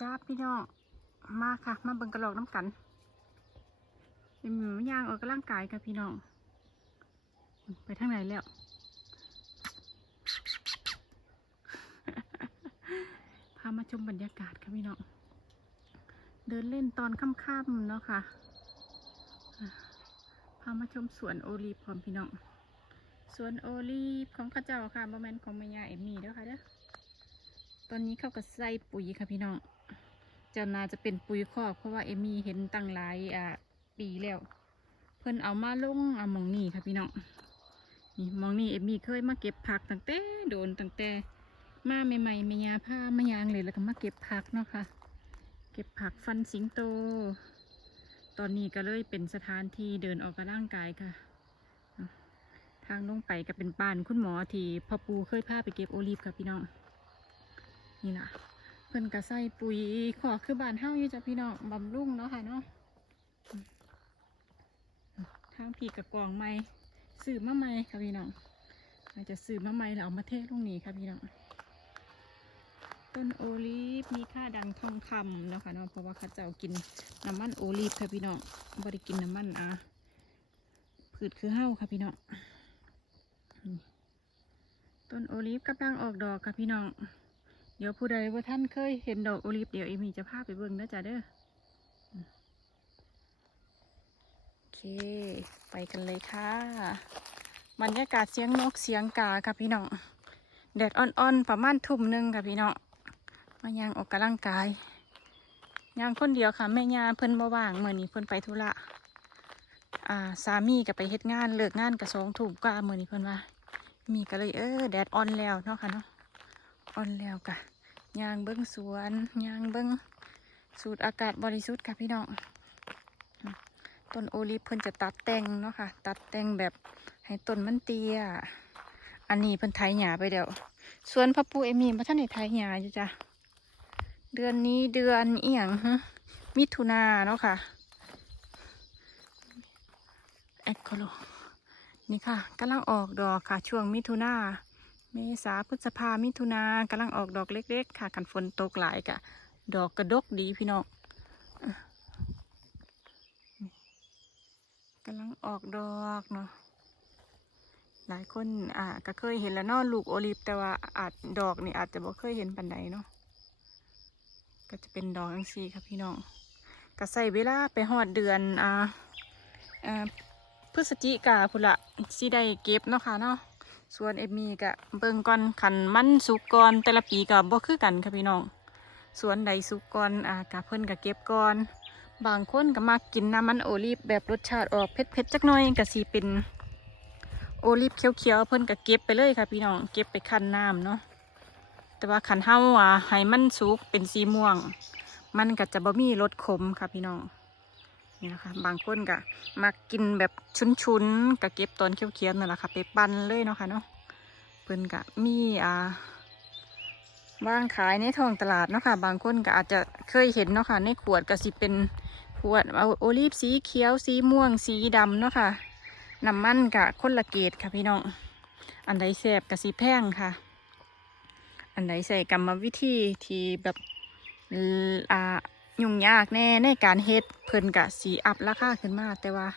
จ้าพี่น้อง มาค่ะ มาเบิ่งกระโหลกน้ำกันเป็นหมูย่างออกกำลังกายค่ะพี่น้อง ไปทางไหนแล้ว พามาชมบรรยากาศค่ะพี่น้อง เดินเล่นตอนค่ำๆเนาะค่ะ พามาชมสวนโอลีฟพร้อมพี่น้อง สวนโอลีฟของข้าเจ้าค่ะบะแมนของแม่ยาเอ็มมี่เด้อค่ะเด้อตอนนี้เขาก็ใส่ปุ๋ยค่ะพี่น้อง จะน่าจะเป็นปุ๋ยคอกเพราะว่าเอมี่เห็นตั้งหลายอ่าปีแล้ว เพิ่นเอามาลงเอามองนี่ค่ะพี่น้องนี่มองนี่เอมี่เคยมาเก็บผักตั้งแต่โดนตั้งแต่มาใหม่ๆแม่ยาผ้ามายางเลยแล้วก็มาเก็บผักเนาะค่ะ เก็บผักฟันสิงโต ตอนนี้ก็เลยเป็นสถานที่เดินออกกำลังกายค่ะ ทางลงไปก็เป็นบ้านคุณหมอที่พ่อปูเคยพาไปเก็บโอลีฟค่ะพี่น้อง นี่ล่ะ เพิ่นก็ใส่ปุ๋ยขอคือบ้านเฮาอยู่จ้ะพี่น้องบำรุงเนาะค่ะเนาะอืมทางพี่กระกองไม้ซื้อมาใหม่ค่ะพี่น้องอาจจะซื้อมาใหม่แล้วเอามาเทลงนี้ค่ะพี่น้องต้นโอลีฟมีค่าดังทองคำเนาะค่ะเนาะเพราะว่าเข้าเจ้ากินน้ำมันโอลีฟค่ะพี่น้องบ่ได้กินน้ำมันอะพืชคือเฮาค่ะพี่น้องต้นโอลีฟกำลังออกดอกค่ะพี่น้อง เดี๋ยวผู้ใดว่าท่านเคยเห็นดอกโอลิฟเดี๋ยวเอมี่จะพาไปเบิ่งนะจ๊ะเด้อโอเค ไปกันเลยค่ะบรรยากาศเสียงนกเสียงกาค่ะพี่น้องแดดอ่อนๆประมาณทุ่มหนึ่งค่ะพี่น้องมาย่างออกกำลังกายย่างคนเดียวค่ะแม่ยาเพิ่นบ่ว่างเมื่อนี้เพิ่นไปธุระอ่าสามีก็ไปเฮ็ดงานเลิกงานกับสองทุ่มกว่าเมื่อนี้เพิ่นว่า มีก็เลยเออแดดอ่อนแล้วเนาะค่ะเนาะ อ่อนแล้วกะยางเบิ้งสวนยางเบิ้งสูดอากาศบริสุทธิ์ค่ะพี่น้องต้นโอลิฟเพิ่นจะตัดแต่งเนาะค่ะ ตัดแต่งแบบให้ต้นมันเตี้ยอันนี้เพิ่นไถหญ้าไปเดี๋ยวสวนพระปูเอมีมาท่านได้ไถหญ้าอยู่จ้ะเดือนนี้เดือนเอียงฮมิถุนาเนาะค่ะเอ็กโคโลนี่ค่ะกำลังออกดอกค่ะ ช่วงมิถุนา เมษาพฤษภามิถุนากำลังออกดอกเล็ก ๆ ค่ะกันฝนตกหลายกะ ดอกกระดกดีพี่น้องกำลังออกดอกเนาะหลายคนอ่าก็เคยเห็นแล้วเนาะลูกโอลิฟแต่ว่าอาจดอกนี่อาจจะบ่เคยเห็นปันใดเนาะก็จะเป็นดอกอังซีค่ะพี่น้องก็ใส่เวลาไปหอดเดือนอ่าอ่าพฤศจิกาพุ่นละสิได้เก็บเนาะค่ะเนาะ ส่วนเอมมี่ก็เบิ่งก่อนขันมันสุกก่อนแต่ละปีก็บ่คือกันค่ะพี่น้องส่วนใดสุกก่อนอ่ากะเพิ่นก็เก็บก่อน บางคนก็มักกินน้ำมันโอลีฟแบบรสชาติออกเผ็ดๆจักหน่อยก็สิเป็นโอลีฟเขียวๆเพิ่นก็เก็บไปเลยค่ะพี่น้องเก็บไปคั้นน้ำเนาะแต่ว่าขันเฮาอะให้มันสุกเป็นสีม่วง มันก็จะบ่มีรสขมค่ะพี่น้อง นี่นะคะ บางคนก็มักกินแบบชุนๆก็เก็บตอนเขียวๆนั่นแหละค่ะ ไปปั่นเลยเนาะค่ะเนาะเพิ่นก็มีอ่าวางขายในท้องตลาดเนาะค่ะ บางคนก็อาจจะเคยเห็นเนาะค่ะ ในขวดก็สิเป็นขวดเอาโอลีฟสีเขียวสีม่วงสีดำเนาะค่ะน้ำมันกะคนละเกตค่ะพี่น้อง อันใดแสบกับสีแพงค่ะ อันใดใส่กรรมวิธีที่แบบอ่า ยุ่งยากแน่ในการเฮ็ดเพิ่นกะสีอัพราคาขึ้นมาแต่ว่า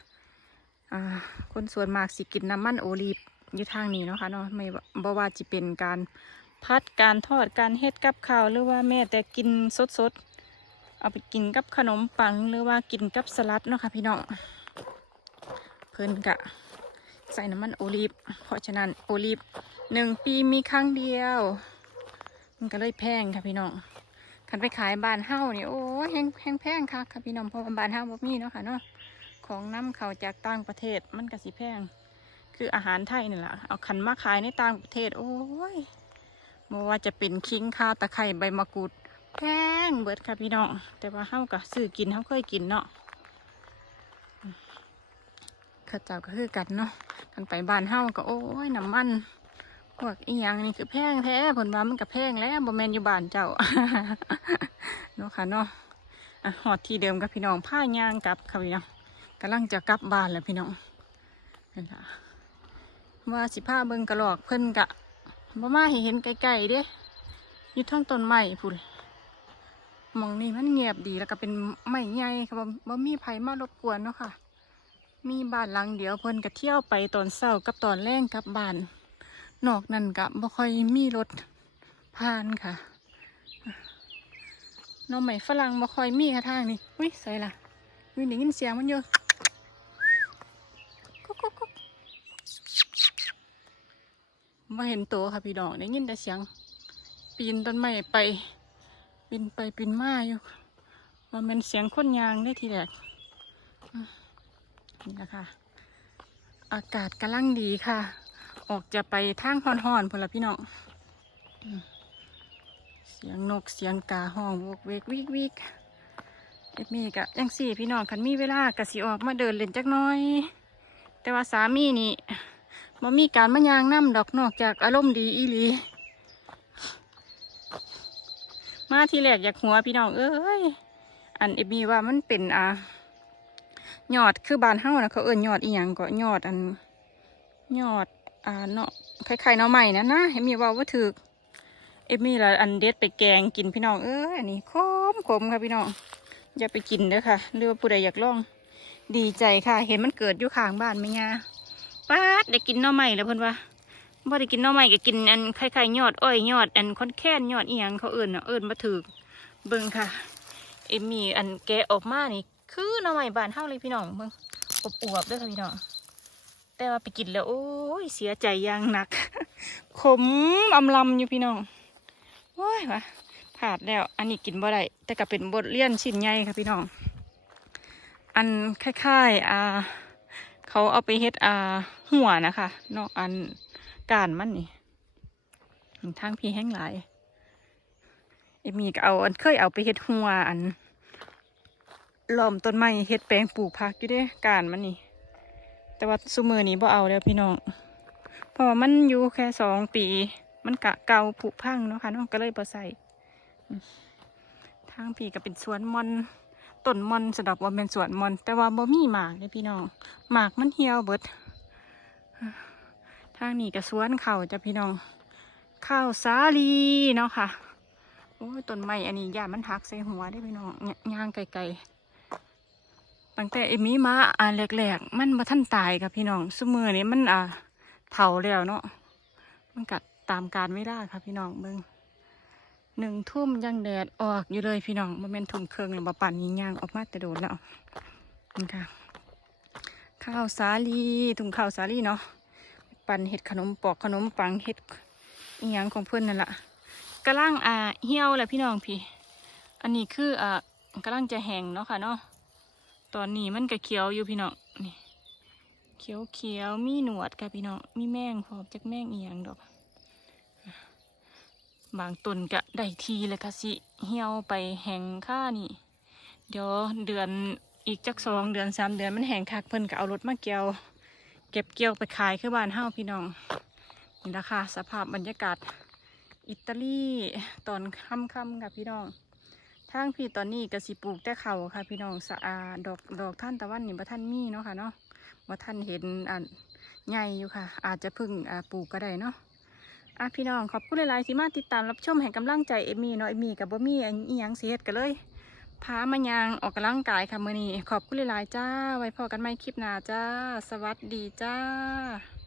คนส่วนมากสิกินน้ำมันโอลีฟอยู่ทางนี้เนาะค่ะเนาะไม่ว่าบ่ว่าจะเป็นการพัดการทอดการเฮ็ดกับข้าวหรือว่าแม้แต่กินสดๆเอาไปกินกับขนมปังหรือว่ากินกับสลัดเนาะค่ะพี่น้องเพิ่นกะใส่น้ำมันโอลีฟเพราะฉะนั้นโอลีฟหนึ่งปีมีครั้งเดียว มันก็เลยแพงค่ะพี่น้อง คันไปขายบ้านเฮ้านี่โอ้ยแพงแพงแพงค่ะค่ะพี่น้องเพราะบ้านเฮ้าบ่มีเนาะค่ะเนาะของน้ำเข้าจากต่างประเทศมันก็สิแพง คืออาหารไทยนี่แหละเอาขันมาขายในต่างประเทศ โอ้ยไม่ว่าจะเป็นคิงข่าตะไคร้ใบมะกรูดแพงเบิดค่ะพี่น้องแต่ว่าเฮ้าก็ซื้อกินเฮาเคยกินเนาะข้าเจ้าก็คือกันเนาะกันไปบ้านเฮ้าก็โอ้ยน้ำมัน พวกอีหยังนี่คือแพงแท้ผลว่ามันก็แพงแล้วบ่แมนอยู่บ้านเจ้าเนาะค่ะเนาะอะหอดที่เดิมกับพี่น้องผ้ายางกลับค่ะพี่น้องกำลังจะกลับบ้านแล้วพี่น้องนั่นล่ะว่าสิพาเบิ่งกระหลอกเพิ่นกะบ่มาให้เห็นไกลๆเด้อยู่ทั้งต้นไม้พุ่นมองนี้มันเงียบดีแล้วก็เป็นไม้ใหญ่ค่ะบ่บ่มีไผมารบกวนเนาะค่ะ มีบ้านหลังเดียวเพิ่นก็เที่ยวไปตอนเช้ากับตอนแรงกลับบ้าน นอกนั้นก็บ่ค่อยมีรถผ่านค่ะน้องใหม่ฝรั่งบ่ค่อยมีค่ะทางนี้อุ้ยใส่ละอุ้ยได้ยินเสียงมันอยู่กุ๊กกุ๊กกุ๊กบ่เห็นตัวค่ะพี่น้องได้ยินแต่เสียง ปีนต้นไม้ไปปีนไปปีนมาอยู่ว่ามันเสียงคนยางได้ทีแรกนี่นะคะ อากาศกำลังดีค่ะ ออกจะไปทางห่อนๆพนละพี่น้องเสียงนกเสียงกาห้องวกเวกวิกวิกเอ็ดมีกะยังสี่พี่น้องคันมีเวลากะสิออกมาเดินเล่นจักน้อย แต่ว่าสามีนี่บ่มีการมายางน้ำดอกนอกจากอารมณ์ดีอีหลีมาทีแรกอยากหัวพี่น้องเอ้ยอันเอ็มีว่ามันเป็นอ่ายอดคือบานเฮานะเขาเอิ้นยอดอีหยังก็ยอดอันยอด อ่าเนาะคล้ายๆเนาะใหม่นะนะเอมีว่าว่าถือเอมี่ละอันเด็ดไปแกงกินพี่น้องเอ้ยอันนี้ขมขมค่ะพี่น้องอย่าไปกินเด้อค่ะหรือว่าผู้ใดอยากลอง ดีใจค่ะ เห็นมันเกิดอยู่ข้างบ้านไหมงาป้าได้กินเนาะใหม่แล้วเพิ่นว่าบ่ได้กินหน่อไม้ก็กินอันคล้ายๆยอดอ้อยยอดอันค่อนแค้นยอดเอียงเขาเอิ้นน่ะเอิ้นมาถือเบิ่งค่ะ เอ็มมีอันแกะออกมานี่คือหน่อไม้บ้านเฮาเลยพี่น้องเบิ่งอบอวบเด้อค่ะพี่น้อง แต่ว่าไปกินแล้ว โอ้ยเสียใจอย่างหนัก ขมอำลำอยู่พี่น้องโอ้ยวะผาดแล้ว อันนี้กินบ่ได้แต่ก็เป็นบทเรียนชิ้นใหญ่ค่ะพี่น้อง อันคล้ายๆอ่า เขาเอาไปเฮ็ดอ่าหัวนะคะเนาะอันการมันนี่ทางพี่แห้งหลายเอมีก็เอาอันเคยเอาไปเฮ็ดหัวอันล้อมต้นไม้เฮ็ดแปลงปลูกผักอยู่เด้การมันนี่ แต่ว่าซุมือนี้บ่เอาแล้วพี่น้อง เพราะว่ามันอยู่แค่สองปี มันกะเก่าผุพังเนาะค่ะเนาะก็เลยบ่ใส่ทางพี่ก็เป็นสวนมอนต้นมอนสะดอกว่าเป็นสวนมอน แต่ว่าบ่มีหมากเลยพี่น้องหมากมันเหี่ยวเบิด ทางนี้ก็สวนเข่าจ้ะพี่น้องข้าวสาลีเนาะค่ะโอ้ยต้นไม้อันนี้ย่ามันหักใส่หัวได้พี่น้องย่างไกลๆ ตั้งแต่เอมีมาอ่าแรกๆ มันมาท่านตายกับพี่น้องสมือนี้มันอ่าเถาแล้วเนาะมันกัดตามการไม่ได้ค่ะพี่น้องเบิ่งหนึ่งทุ่มยังแดดออกอยู่เลยพี่น้องมันเป็นทุ่มเครื่องหรือบ่ปั่นยิงยางออกมาแต่โดดแล้วนี่ค่ะ ข้าวสาลีถุงข้าวสาลีเนาะปั่นเห็ดขนมปอกขนมปังเห็ดอีหยังของเพื่อนนั่นแหละกำลังอ่าเหี่ยวแหละพี่น้องพี่ อันนี้คืออ่ากำลังจะแห้งเนาะค่ะเนาะ ตอนนี้มันก็เขียวอยู่พี่น้องนี่เขียวเขียวมีหนวดค่ะพี่น้องมีแมงพร้อมจากแมงเอียงดอก บางต้นก็ได้ทีเลยค่ะสิเหี่ยวไปแห้งค่านี่ เดี๋ยวเดือนอีกจักสองเดือนสามเดือนมันแห้งคักเพิ่นก็เอารถมาเกี่ยว เก็บเกี่ยวไปขายคือบ้านเฮ้าพี่น้องนี่ละค่ะสภาพบรรยากาศอิตาลีตอนค่ำๆกับพี่น้อง ทางพี่ตอนนี้ก็สิปลูกแต่เขาค่ะ พี่น้องสะอาดดอกดอกท่านตะวันนี่บ่ท่านมีเนาะค่ะเนาะบ่ท่านเห็นอันใหญ่อยู่ค่ะ อาจจะพึ่งอ่าปลูกก็ได้เนาะอะพี่น้องขอบคุณหลายๆที่มาติดตามรับชมให้กำลังใจเอมี่เนาะเอมี่กับบ่มีอันอีหยังเสียดกันเลยพามายางออกกำลังกายค่ะมื้อนี้ขอบคุณหลายๆจ้า ไว้พอกันใหม่คลิปหน้าจ้า สวัสดีจ้า